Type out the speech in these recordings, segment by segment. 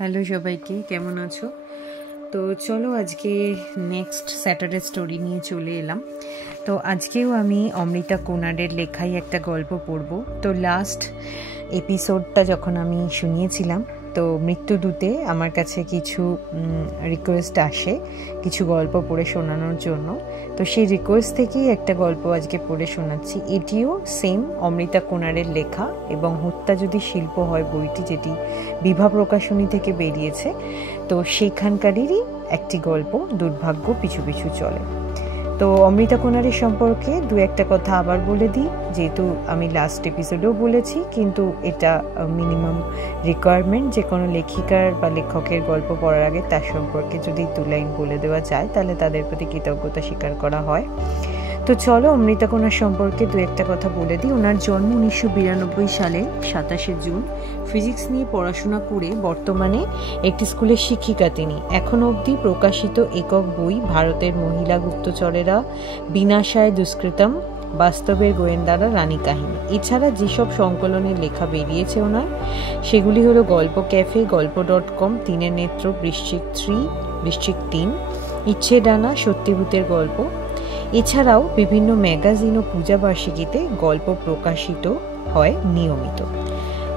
Hello সবাইকে, কেমন আছো? তো চলো আজকে নেক্সট স্যাটারডে স্টোরি নিয়ে চলে এলাম। তো আজকেও আমি অমৃতা কোনারের লেখাই একটা গল্প পড়ব। তো লাস্ট এপিসোডটা যখন আমি শুনিয়েছিলাম, তো মৃত্যুদূতে আমার কাছে কিছু রিকোয়েস্ট আসে কিছু গল্প পড়ে শোনানোর জন্য। তো সেই রিকোয়েস্ট থেকেই একটা গল্প আজকে পড়ে শোনাচ্ছি। এটিও সেম অমৃতা কোনারের লেখা এবং হত্যা যদি শিল্প হয় বইটি, যেটি বিভা প্রকাশনী থেকে বেরিয়েছে। তো সেইখানকারেরই একটি গল্প, দুর্ভাগ্য পিছু পিছু চলে। তো অমৃতা কোনারের সম্পর্কে দু একটা কথা আবার বলে দিই, যেহেতু আমি লাস্ট এপিসোডেও বলেছি, কিন্তু এটা মিনিমাম রিকোয়ারমেন্ট যে কোনো লেখিকার বা লেখকের গল্প পড়ার আগে তার সম্পর্কে যদি দু লাইন বলে দেওয়া যায় তাহলে তাদের প্রতি কৃতজ্ঞতা স্বীকার করা হয়। তো চলো অমৃতা কোনার সম্পর্কে দু একটা কথা বলে দিই। ওনার জন্ম 1992 সালে 27শে জুন। ফিজিক্স নিয়ে পড়াশোনা করে বর্তমানে একটি স্কুলের শিক্ষিকা তিনি। এখনো অবধি প্রকাশিত একক বই ভারতের মহিলা গুপ্তচরেরা, বিনাশায় দুষ্কৃতম, বাস্তবের গোয়েন্দারা, রানী কাহিনী। এছাড়া যেসব সংকলনের লেখা বেরিয়েছে ওনার, সেগুলি হলো গল্প ক্যাফে, গল্প.com, তিনের নেত্র, বৃশ্চিক 3, বৃশ্চিক 3, ইচ্ছে ডানা, সত্যিভূতের গল্প। এছাড়াও বিভিন্ন ম্যাগাজিন ও পূজাবার্ষিকীতে গল্প প্রকাশিত হয় নিয়মিত।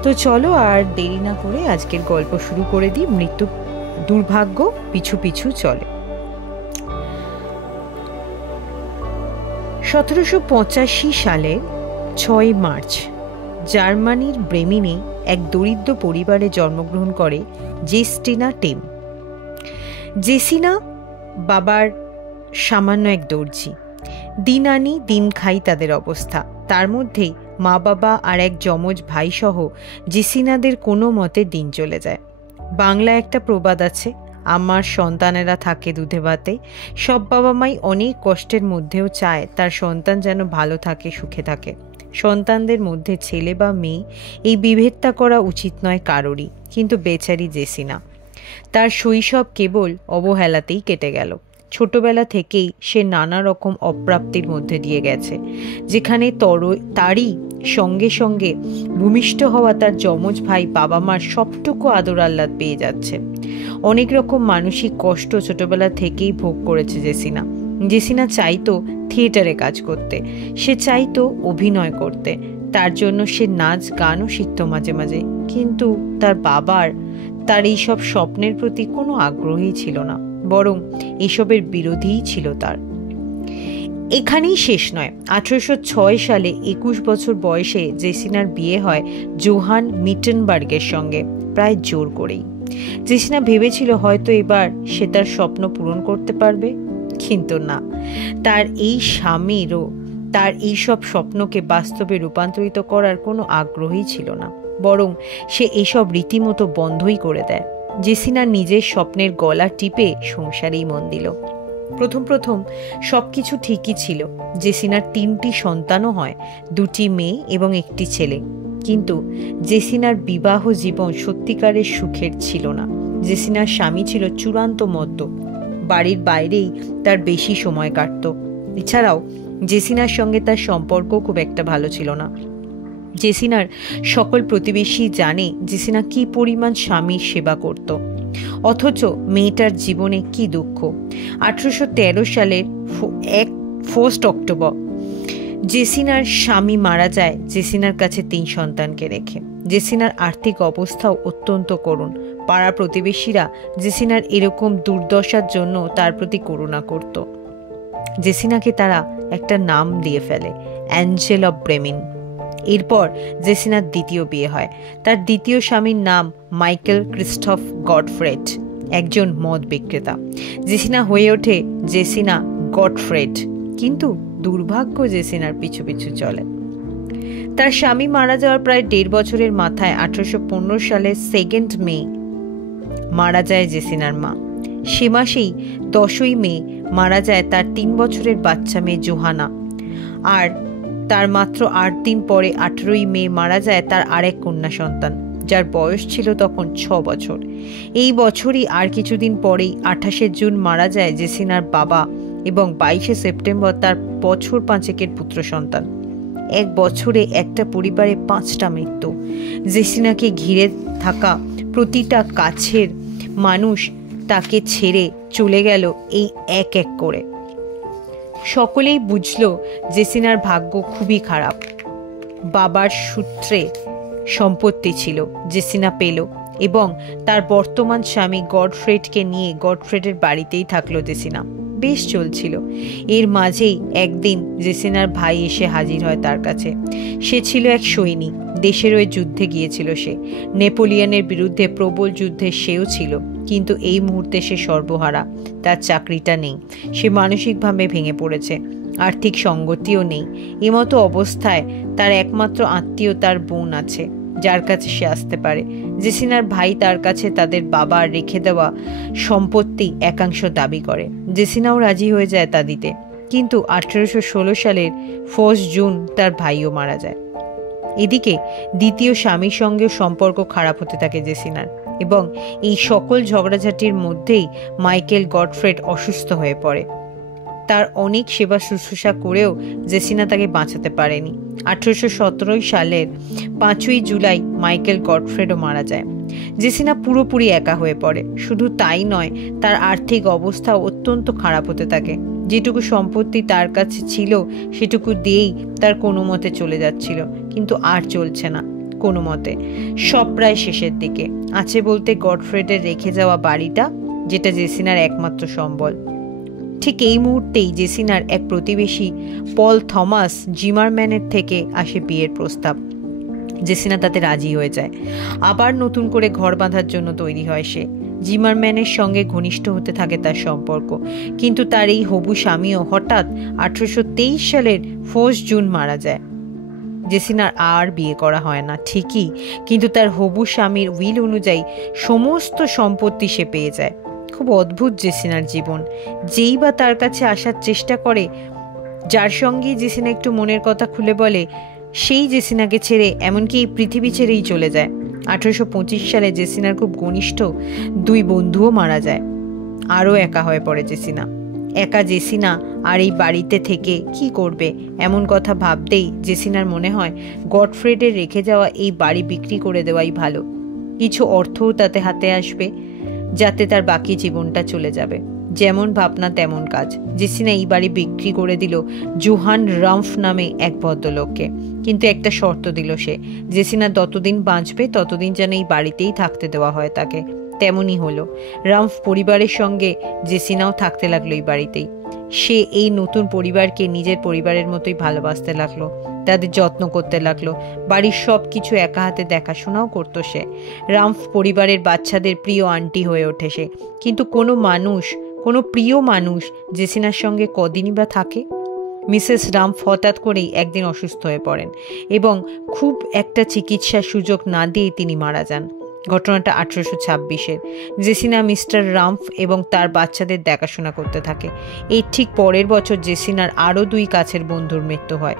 তো চলো আর দেরি না করে আজকের গল্প শুরু করে দিই। দুর্ভাগ্য পিছু পিছু চলে। 1785 সালের 6 মার্চ জার্মানির ব্রেমেনে এক দরিদ্র পরিবারে জন্মগ্রহণ করে জেসিনা টেম। জেসিনা বাবার সামান্য এক দর্জি। দিন আনি দিন খাই তাদের অবস্থা। তার মধ্যেই মা বাবা আর এক যমজ ভাই সহ জেসিনাদের কোনো মতে দিন চলে যায়। বাংলা একটা প্রবাদ আছে, আমার সন্তানেরা থাকে দুধে ভাতে। সব বাবা মাই অনেক কষ্টের মধ্যেও চায় তার সন্তান যেন ভালো থাকে, সুখে থাকে। সন্তানদের মধ্যে ছেলে বা মেয়ে, এই বিভেদটা করা উচিত নয় কারোরই। কিন্তু বেচারি জেসিনা, তার শৈশব কেবল অবহেলাতেই কেটে গেল। ছোটবেলা থেকেই সে নানা রকম অপ্রাপ্তির মধ্যে দিয়ে গেছে, যেখানে তারই সঙ্গে সঙ্গে ভূমিষ্ঠ হওয়া তার যমজ ভাই বাবা মার সবটুকু আদর আহ্লাদ পেয়ে যাচ্ছে। অনেক রকম মানসিক কষ্ট ছোটবেলা থেকেই ভোগ করেছে জেসিনা। জেসিনা চাইতো থিয়েটারে কাজ করতে, সে চাইতো অভিনয় করতে, তার জন্য সে নাচ গানও শিখত মাঝে মাঝে। কিন্তু তার বাবার তার এইসব স্বপ্নের প্রতি কোনো আগ্রহই ছিল না, বরং এসবের বিরোধীই ছিল তার। এখানেই শেষ নয়। 1806 সালে 21 বছর বয়সে জেসিনার বিয়ে হয় জোহান মিটেনবার্গের সঙ্গে, প্রায় জোর করেই। জেসিনা ভেবেছিল হয়তো এবার সে তার স্বপ্ন পূরণ করতে পারবে, কিন্তু না, তার এই স্বামীরও তার এইসব স্বপ্নকে বাস্তবে রূপান্তরিত করার কোনো আগ্রহই ছিল না, বরং সে এসব রীতিমতো বন্ধই করে দেয়। জেসিনা নিজের স্বপ্নের গলা টিপে সংসারেই মন দিল। প্রথম প্রথম সবকিছু ঠিকই ছিল। জেসিনার 3টি সন্তানও হয়, 2টি মেয়ে এবং 1টি ছেলে। কিন্তু জেসিনার বিবাহ জীবন সত্যিকারের সুখের ছিল না। জেসিনার স্বামী ছিল চূড়ান্ত মদ্য, বাড়ির বাইরেই তার বেশি সময় কাটত। এছাড়াও জেসিনার সঙ্গে তার সম্পর্ক খুব একটা ভালো ছিল না। জেসিনার সকল প্রতিবেশী জানে জেসিনা কি পরিমাণ স্বামীর সেবা করত, অথচ মেয়েটার জীবনে কি দুঃখ। 1813 সালের 1 অক্টোবর জেসিনার স্বামী মারা যায়, জেসিনার কাছে 3 সন্তানকে রেখে। জেসিনার আর্থিক অবস্থাও অত্যন্ত করুণ। পাড়া প্রতিবেশীরা জেসিনার এরকম দুর্দশার জন্য তার প্রতি করুণা করত। জেসিনাকে তারা একটা নাম দিয়ে ফেলে, অ্যাঞ্জেল অফ ব্রেমেন। এরপর জেসিনার দ্বিতীয় বিয়ে হয়। তার দ্বিতীয় স্বামীর নাম মাইকেল ক্রিস্টফ গডফ্রেড, একজন মদ বিক্রেতা। জেসিনা হয়ে ওঠে জেসিনা গডফ্রেড। কিন্তু দুর্ভাগ্য জেসিনার পিছু পিছু চলে। তার স্বামী মারা যাওয়ার প্রায় 1.5 বছরের মাথায় 1815 সালের 2 মে মারা যায় জেসিনার মা। সে মাসেই 10ই মে মারা যায় তার 3 বছরের বাচ্চা মেয়ে জোহানা। আর তার মাত্র 8 দিন পরে 18ই মে মারা যায় তার আরেক কন্যা সন্তান, যার বয়স ছিল তখন 6 বছর। এই বছরই আর কিছুদিন পরেই 28শে জুন মারা যায় জেসিনার বাবা এবং 22শে সেপ্টেম্বর তার বছর 5-এর পুত্র সন্তান। 1 বছরে একটা পরিবারে 5টা মৃত্যু। জেসিনাকে ঘিরে থাকা প্রতিটা কাছের মানুষ তাকে ছেড়ে চলে গেল এই এক এক করে। সকলেই বুঝল জেসিনার ভাগ্য খুবই খারাপ। বাবার সূত্রে সম্পত্তি ছিল, জেসিনা পেল, এবং তার বর্তমান স্বামী গডফ্রেডকে নিয়ে গডফ্রেডের বাড়িতেই থাকলো জেসিনা। বেশ চলছিল। এর মাঝেই একদিন জেসিনার ভাই এসে হাজির হয় তার কাছে। সে ছিল এক সৈনিক, দেশের হয়ে যুদ্ধে গিয়েছিল। সে নেপোলিয়নের বিরুদ্ধে প্রবল যুদ্ধে সেও ছিল, কিন্তু এই মুহূর্তে সে সর্বহারা। তার চাকরিটা নেই, সে মানসিকভাবে ভেঙে পড়েছে, আর্থিক সঙ্গতিও নেই। এমতো অবস্থায় তার একমাত্র আত্মীয় তার বোন আছে, যার কাছে সে আসতে পারে। জেসিনার ভাই তার কাছে তাদের বাবার রেখে দেওয়া সম্পত্তি একাংশ দাবি করে। জেসিনাও রাজি হয়ে যায় তা দিতে, কিন্তু 1816 সালের 1 জুন তার ভাইও মারা যায়। এদিকে দ্বিতীয় স্বামীর সঙ্গেও সম্পর্ক খারাপ হতে থাকে জেসিনার, এবং এই সকল ঝগড়াঝাটির মধ্যেই মাইকেল গডফ্রেড অসুস্থ হয়ে পড়ে। তার অনেক সেবা শুশ্রূষা করেও জেসিনা তাকে বাঁচাতে পারেনি। 1817 সালের 5ই জুলাই মাইকেল গডফ্রেডও মারা যায়। জেসিনা পুরোপুরি একা হয়ে পড়ে। শুধু তাই নয়, তার আর্থিক অবস্থা অত্যন্ত খারাপ হতে থাকে। যেটুকু সম্পত্তি তার কাছে ছিল সেটুকু দিয়েই তার কোনো মতে চলে যাচ্ছিল, কিন্তু আর চলছে না কোনো মতে। সব প্রায় শেষের দিকে। আছে বলতে গডফ্রেডের রেখে যাওয়া বাড়িটা, যেটা জেসিনার একমাত্র সম্বল। ঠিক এই মুহূর্তেই জেসিনার এক প্রতিবেশী পল থমাস জিমারম্যানের থেকে আসে বিয়ের প্রস্তাব। জেসিনা তাতে রাজি হয়ে যায়। আবার নতুন করে ঘর বাঁধার জন্য তৈরি হয় সে। জিমারম্যানের সঙ্গে ঘনিষ্ঠ হতে থাকে তার সম্পর্ক, কিন্তু তার এই হবু স্বামীও হঠাৎ 1823 সালের 1 জুন মারা যায়। জেসিনার আর বিয়ে করা হয় না ঠিকই, কিন্তু তার হবু স্বামীর উইল অনুযায়ী সমস্ত সম্পত্তি সে পেয়ে যায়। খুব অদ্ভুত জেসিনার জীবন। যেই বা তার কাছে আসার চেষ্টা করে, যার সঙ্গে জেসিনা একটু মনের কথা খুলে বলে, সেই জেসিনাকে ছেড়ে এমনকি এই পৃথিবী ছেড়েই চলে যায়। 1825 সালে জেসিনার খুব ঘনিষ্ঠ 2 বন্ধুও মারা যায়। আরও একা হয়ে পড়ে জেসিনা। একা জেসিনা আর এই বাড়িতে থেকে কি করবে, এমন কথা ভাবতেই জেসিনার মনে হয় গডফ্রেডের রেখে যাওয়া এই বাড়ি বিক্রি করে দেওয়াই ভালো। কিছু অর্থও তাতে হাতে আসবে, যাতে তার বাকি জীবনটা চলে যাবে। যেমন ভাবনা তেমন কাজ। জেসিনা এই বাড়ি বিক্রি করে দিল জোহান রাম্ফ নামে এক ভদ্রলোককে, কিন্তু একটা শর্ত দিল সে, জেসিনা যতদিন বাঁচবে ততদিন যেন এই বাড়িতেই থাকতে দেওয়া হয় তাকে। তেমনই হলো। রাম্ফ পরিবারের সঙ্গে জেসিনাও থাকতে লাগলো এই বাড়িতেই। সে এই নতুন পরিবারকে নিজের পরিবারের মতোই ভালোবাসতে লাগলো, তাদের যত্ন করতে লাগলো। বাড়ির সব কিছু একা হাতে দেখাশোনাও করতো সে। রাম্ফ পরিবারের বাচ্চাদের প্রিয় আন্টি হয়ে ওঠে সে। কিন্তু কোনো প্রিয় মানুষ জেসিনার সঙ্গে কদিনই বা থাকে? মিসেস রাম্ফ হঠাৎ করেই একদিন অসুস্থ হয়ে পড়েন, এবং খুব একটা চিকিৎসার সুযোগ না দিয়েই তিনি মারা যান। ঘটনাটা 1826-এর। জেসিনা মিস্টার রাম্ফ এবং তার বাচ্চাদের দেখাশোনা করতে থাকে। এই ঠিক পরের বছর জেসিনার আরও 2 কাছের বন্ধুর মৃত্যু হয়।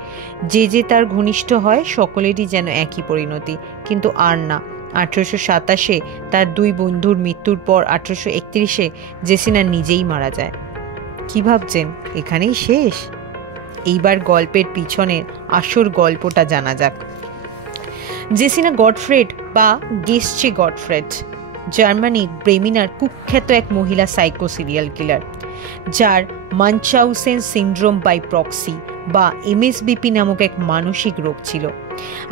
যে তার ঘনিষ্ঠ হয় সকলেরই যেন একই পরিণতি, কিন্তু আর না। 1827-এ তার 2 বন্ধুর মৃত্যুর পর 1831-এ জেসিনা নিজেই মারা যায়। কি ভাবছেন এখানেই শেষ? এইবার গল্পের পিছনের আসল গল্পটা জানা যাক। জেসিনা গডফ্রেড বা গেস্টে গডফ্রেড জার্মানির ব্রেমিনার কুখ্যাত এক মহিলা সাইকো সিরিয়াল কিলার, যার মানচাউসেন সিন্ড্রোম বাই প্রক্সি বা MSBP নামক এক মানসিক রোগ ছিল।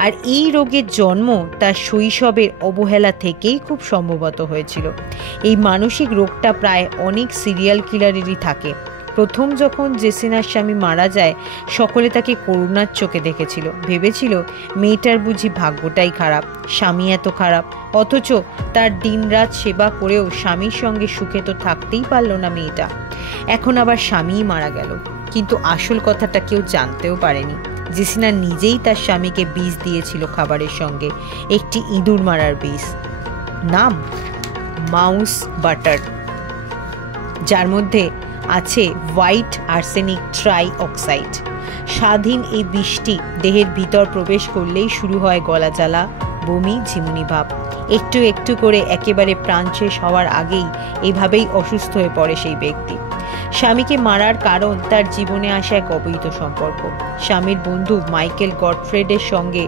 আর এই রোগের জন্ম তার শৈশবের অবহেলা থেকেই খুব সম্ভবত হয়েছিল। এই মানসিক রোগটা প্রায় অনেক সিরিয়াল কিলারেরই থাকে। প্রথম যখন জেসিনার স্বামী মারা যায়, সকলে তাকে করুণার চোখে দেখেছিল। ভেবেছিল মেয়েটার বুঝি ভাগ্যটাই খারাপ, স্বামী এত খারাপ। অথচ তার দিনরাত সেবা করেও স্বামীর সঙ্গে সুখে তো থাকতেই পারল না মেয়েটা। এখন আবার স্বামীই মারা গেল। কিন্তু আসল কথাটা কেউ জানতেও পারেনি। জেসিনা নিজেই তার স্বামীকে বিষ দিয়েছিল খাবারের সঙ্গে, একটি ইঁদুর মারার বিষ, নাম মাউস বাটার, যার মধ্যে আছে হোয়াইট আর্সেনিক ট্রাই অক্সাইড। স্বাধীন এই বিষটি দেহের ভিতর প্রবেশ করলেই শুরু হয় গলা জ্বালা, বমি, ঝিমুনি ভাব। একটু একটু করে একেবারে প্রাণ শেষ হওয়ার আগেই এভাবেই অসুস্থ হয়ে পড়ে সেই ব্যক্তি। স্বামীকে মারার কারণ তার জীবনে আসা এক অবৈধ সম্পর্ক। স্বামীর বন্ধু মাইকেল গডফ্রেডের সঙ্গে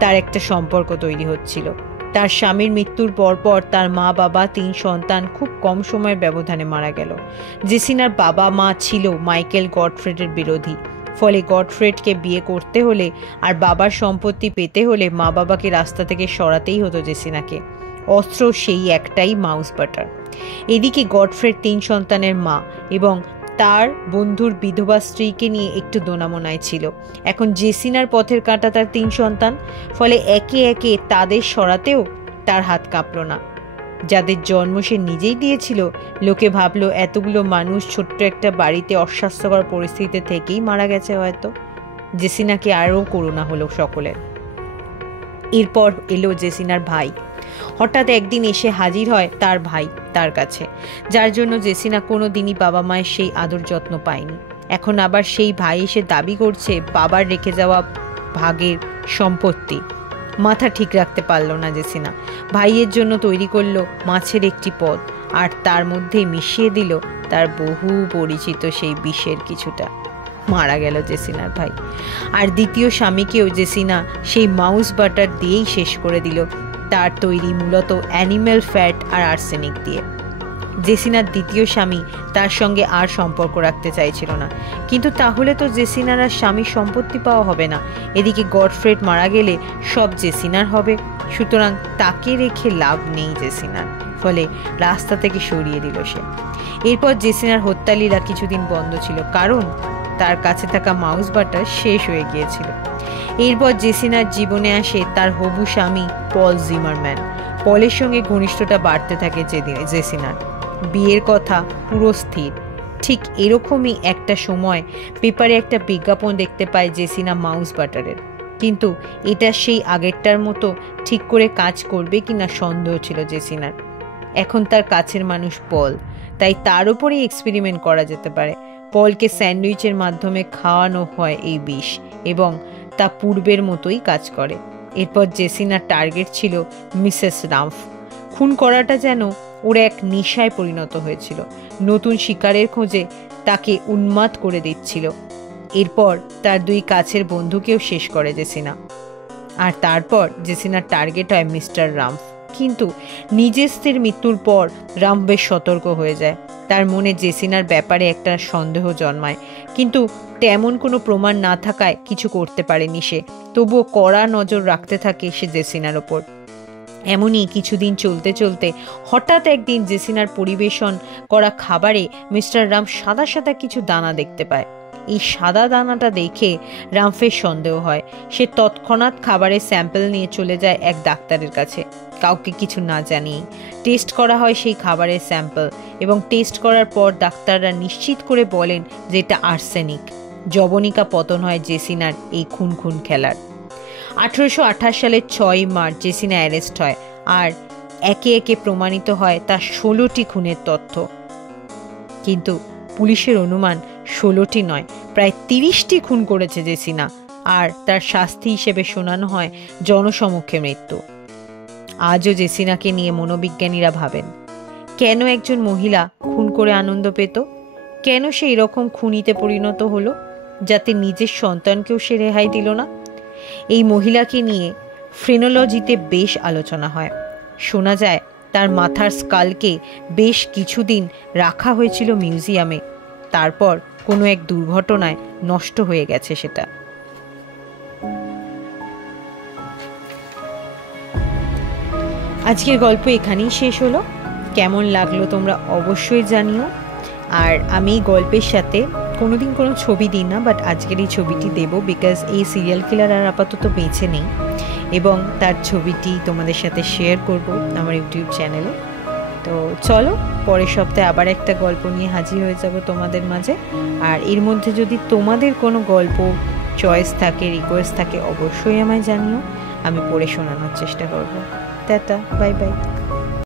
তার একটা সম্পর্ক তৈরি হচ্ছিল। তার স্বামীর মৃত্যুর পরপর তার মা বাবা 3 সন্তান খুব কম সময়ের ব্যবধানে মারা গেল। জেসিনার বাবা মা ছিল মাইকেল গডফ্রেডের বিরোধী, ফলে গডফ্রেডকে বিয়ে করতে হলে আর বাবার সম্পত্তি পেতে হলে মা বাবাকে রাস্তা থেকে সরাতেই হতো জেসিনাকে। অস্ত্র সেই একটাই, মাউস বাটার। এদিকে গডফ্রেড 3 সন্তানের মা এবং তার বন্ধুর বিধবা স্ত্রীকে নিয়ে একটু দোনামোনায় ছিল। এখন জেসিনার পথের কাঁটা তার 3 সন্তান, ফলে একে একে তাদের সরাতেও তার হাত কাঁপল না। যাদের জন্ম সে নিজেই দিয়েছিল, লোকে ভাবলো এতগুলো মানুষ ছোট্ট একটা বাড়িতে অস্বাস্থ্যকর পরিস্থিতিতে থেকেই মারা গেছে হয়তো। জেসিনাকে আরও করুণা হলো সকলের। এরপর এলো জেসিনার ভাই। হঠাৎ একদিন এসে হাজির হয় তার ভাই তার কাছে, যার জন্য জেসিনা কোনো দিনই বাবা মায়ের সেই আদর যত্ন পায়নি। এখন আবার সেই ভাই এসে দাবি করছে বাবার রেখে যাওয়া ভাগের সম্পত্তি। মাথা ঠিক রাখতে পারল না জেসিনা। ভাইয়ের জন্য তৈরি করলো মাছের একটি পদ, আর তার মধ্যেই মিশিয়ে দিল তার বহু পরিচিত সেই বিষের কিছুটা। মারা গেল জেসিনার ভাই। আর দ্বিতীয় স্বামীকেও জেসিনা সেই মাউস বাটার দিয়েই শেষ করে দিল, তার তৈরি মূলত অ্যানিম্যাল ফ্যাট আর আর্সেনিক দিয়ে। জেসিনার দ্বিতীয় স্বামী তার সঙ্গে আর সম্পর্ক রাখতে চাইছিল না, কিন্তু তাহলে তো জেসিনার আর স্বামীর সম্পত্তি পাওয়া হবে না। এদিকে গডফ্রেড মারা গেলে সব জেসিনার হবে, সুতরাং তাকে রেখে লাভ নেই জেসিনার, ফলে রাস্তা থেকে সরিয়ে দিল সে। এরপর জেসিনার হত্যালীলা কিছুদিন বন্ধ ছিল, কারণ তার কাছে থাকা মাউস বাটার শেষ হয়ে গিয়েছিল। এরপর জেসিনার জীবনে আসে তার হবু স্বামী পল জিমারম্যান। পলের সঙ্গে ঘনিষ্ঠতা বাড়তে থাকে জেসিনার। বিয়ের কথা পুরো স্থির। ঠিক এরকমই একটা সময় পেপারে একটা বিজ্ঞাপন দেখতে পায় জেসিনা মাউস বাটারের, কিন্তু এটা সেই আগেরটার মতো ঠিক করে কাজ করবে কিনা সন্দেহ ছিল জেসিনার। এখন তার কাছের মানুষ পল, তাই তার উপরেই এক্সপেরিমেন্ট করা যেতে পারে। পলকে স্যান্ডউইচের মাধ্যমে খাওয়ানো হয় এই বিষ, এবং তা পূর্বের মতোই কাজ করে। এরপর জেসিনার টার্গেট ছিল মিসেস রাম্ফ। খুন করাটা যেন ওর এক নেশায় পরিণত হয়েছিল। নতুন শিকারের খোঁজে তাকে উন্মাদ করে দিচ্ছিল। এরপর তার 2 কাছের বন্ধুকেও শেষ করে জেসিনা। আর তারপর জেসিনার টার্গেট হয় মিস্টার রাম্ফ। কিন্তু নিজের স্ত্রীর মৃত্যুর পর রাম্ফ বেশ সতর্ক হয়ে যায়। তার মনে জেসিনার ব্যাপারে একটা সন্দেহ জন্মায়, কিন্তু তেমন কোনো প্রমাণ না থাকায় কিছু করতে পারেনি সে। তবুও কড়া নজর রাখতে থাকে সে জেসিনার ওপর। এমনই কিছুদিন চলতে চলতে হঠাৎ একদিন জেসিনার পরিবেশন করা খাবারে মিস্টার রাম্ফ সাদা সাদা কিছু দানা দেখতে পায়। এই সাদা দানাটা দেখে রাম্ফের সন্দেহ হয়। সে তৎক্ষণাৎ খাবারের স্যাম্পল নিয়ে চলে যায় এক ডাক্তারের কাছে, কাউকে কিছু না জানিয়ে। টেস্ট করা হয় সেই খাবারের স্যাম্পল, এবং টেস্ট করার পর ডাক্তাররা নিশ্চিত করে বলেন যে এটা আর্সেনিক। জবনিকা পতন হয় জেসিনার এই খুন খেলার। 1828 সালের 6 মার্চ জেসিনা অ্যারেস্ট হয়, আর একে একে প্রমাণিত হয় তার 16টি খুনের তথ্য। কিন্তু পুলিশের অনুমান 16টি নয়, প্রায় 30টি খুন করেছে জেসিনা, আর তার শাস্তি হিসেবে শোনানো হয় জনসমক্ষে মৃত্যু। আজও জেসিনাকে নিয়ে মনোবিজ্ঞানীরা ভাবেন, কেন একজন মহিলা খুন করে আনন্দ পেত? কেন সে এরকম খুনিতে পরিণত হলো, যাতে নিজের সন্তানকেও সে রেহাই দিল না? এই মহিলাকে নিয়ে ফ্রেনোলজিতে বেশ আলোচনা হয়। শোনা যায় তার মাথার স্কালকে বেশ কিছুদিন রাখা হয়েছিল মিউজিয়ামে, তারপর কোনো এক দুর্ঘটনায় নষ্ট হয়ে গেছে সেটা। আজকের গল্প এখানেই শেষ হলো। কেমন লাগলো তোমরা অবশ্যই জানিও। আর আমি গল্পের সাথে কোনোদিন কোনো ছবি দিই না, বাট আজকের এই ছবিটি দেবো, বিকজ এই সিরিয়াল কিলার আর আপাতত বেঁচে নেই, এবং তার ছবিটি তোমাদের সাথে শেয়ার করব আমার ইউটিউব চ্যানেলে। তো চলো, পরের সপ্তাহে আবার একটা গল্প নিয়ে হাজির হয়ে যাব তোমাদের মাঝে। আর এর মধ্যে যদি তোমাদের কোনো গল্প চয়েস থাকে, রিকোয়েস্ট থাকে, অবশ্যই আমায় জানিও, আমি পড়ে শোনানোর চেষ্টা করব। Tata, bye bye.